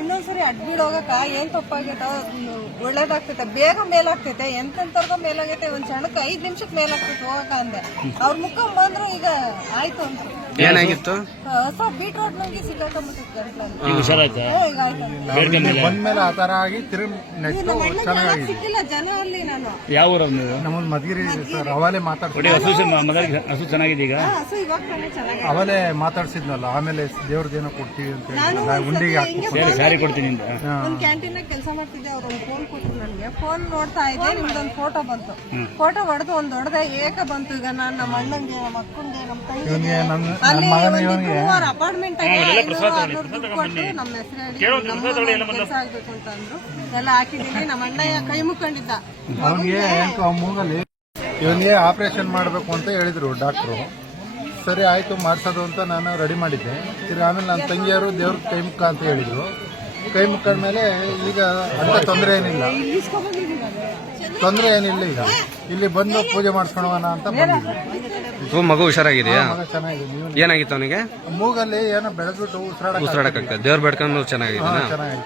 ಇನ್ನೊಂದ್ಸರಿ ಹೋಗಕ ಏನ್ ತಪ್ಪಾಗೈತ ಒಳ್ಳೇದಾಗ್ತೈತೆ. ಬೇಗ ಮೇಲಾಗ್ತೈತೆ. ಎಂತೆಂತರ್ಗ ಮೇಲಾಗೈತೆ. ಒಂದ್ ಕ್ಷಣಕ್ಕೆ ಐದ್ ನಿಮಿಷಕ್ಕೆ ಮೇಲಾಗ್ತೈತೆ ಹೋಗಕ ಅಂದೆ. ಅವ್ರ ಮುಖ ಬಂದ್ರು ಈಗ ಆಯ್ತು. ಅಂತ ಏನಾಗಿತ್ತು? ಹೊಸ ಬೀಟ್ ರೋಡ್ ನಂಗೆ ಸಿಕ್ಕಾಕೊಂಡ್ಬಿಟ್ಟಿತ್ತು ಗಂಟ್ಲಲ್ಲಿ ಈಗ ಹುಷಾರಾಯ್ತಾ ಹ್ಞೂ, ಈಗ ಆಯ್ತು. ಬೇಡ್ಕೊಂಡ್ಮೇಲೆ ಬಂದ್ಮೇಲೆ ಆ ತರ ಆಗಿ ತಿರುಗಿ ನಮ್ಮ ಸಿಕ್ಕಿಲ್ಲ ಜನ ಅಲ್ಲಿ ನಾನು. ಯಾವ ಊರವ್ರು ನೀವು? ನಮ್ಮನ್ನ ಮದ್ಗಿರಿ ಸರ್ ಅವಲೇ ಒಡಿ ಮಾತಾಡ್ಸಿದ್ವಿ ಹಸು ಚೆನ್ನಾಗಿದೆ ಈಗ? ಹಾ, ಹಸು ಇವಾಗ ತಾನೇ ಚೆನ್ನಾಗಿ ಅವಲೇ ಮಾತಾಡ್ಸಿದ್ನಲ್ಲ ಆಮೇಲೆ ದೇವ್ರದ್ದೇನೋ ಕೊಡ್ತೀವಿ ಅಂತ ನಾನು ನಾವು ಉಂಡಿಗೆ ಹಾಕಿ ಸೇರಿ ಸ್ಯಾರಿ ಕೊಡ್ತೀನಿ ಅಂತ. ಒಂದ್ ಕ್ಯಾಂಟೀನ್ ಕೆಲಸ ಮಾಡ್ತಿದ್ದೆ ಅವ್ರು ಒಂದು ಫೋನ್ ಕೊಟ್ಟರು ನನಗೆ. ಫೋನ್ ನೋಡ್ತಾ ಇದ್ದೆ ನಿಮ್ದೊಂದು ಫೋಟೋ ಬಂತು. ಫೋಟೋ ಹೊಡೆದು ಒಂದು ದೊಡ್ಡದ ಏಕ ಬಂತು ಈಗ ನಾನು ನಮ್ಮ ಅಣ್ಣಂಗೆ ನಮ್ಮ ಅಕ್ಕಂಗೆ ನಮ್ಮ ತಂಗಿಗೆ. ಇವನಿಗೆ ನನ್ನ ಅಲ್ಲಿ ಮಗನ ಇವನಿಗೆ ಅಪಾರ್ಟ್ಮೆಂಟ್ ನಮ್ಮ ಹೆಸರು ಕೆಲಸ ಆಗ್ಬೇಕು ಅಂತ ಅಂದ್ರು. ಎಲ್ಲ ಹಾಕಿದೀನಿ ನಮ್ಮ ಅಣ್ಣ ಕೈ ಮುಕ್ಕೊಂಡಿದ್ದ. ಅವನಿಗೆ ಮೂಗಲ್ಲಿ ಇವನಿಗೆ ಆಪರೇಷನ್ ಮಾಡಬೇಕು ಅಂತ ಹೇಳಿದ್ರು ಡಾಕ್ಟ್ರು ಸರಿ ಆಯ್ತು ಮಾಡಿಸೋದು ಅಂತ ನಾನು ರೆಡಿ ಮಾಡಿದ್ದೆ. ತಿರ್ಗಿ ಆಮೇಲೆ ನನ್ನ ತಂಗಿಯರು ದೇವ್ರ ಕೈ ಮುಖ ಅಂತ ಹೇಳಿದ್ರು. ಕೈ ಮುಖದ್ಮೇಲೆ ಈಗ ಅಂತ ತೊಂದರೆ ಏನಿಲ್ಲ. ತೊಂದರೆ ಏನಿಲ್ಲ ಈಗ. ಇಲ್ಲಿ ಬಂದು ಪೂಜೆ ಮಾಡಿಸ್ಕೊಳೋಣ ಅಂತ ಬಂದಿದ್ವಿ. ಮಗು ಹುಷಾರಾಗಿದೆಯಾ? ಮಗ ಚೆನ್ನಾಗಿದೆ ನೀವು? ಏನಾಗಿತ್ತು ಅವನಿಗೆ? ಮೂಗಲ್ಲಿ ಏನೋ ಬೆಳೆದ್ಬಿಟ್ಟು ಉಸಿರಾಡಕ್ಕೆ ದೇವ್ರ ಬೇಡ್ಕೊಂಡು ಚೆನ್ನಾಗಿದೆ ಚೆನ್ನಾಗಿದೆ.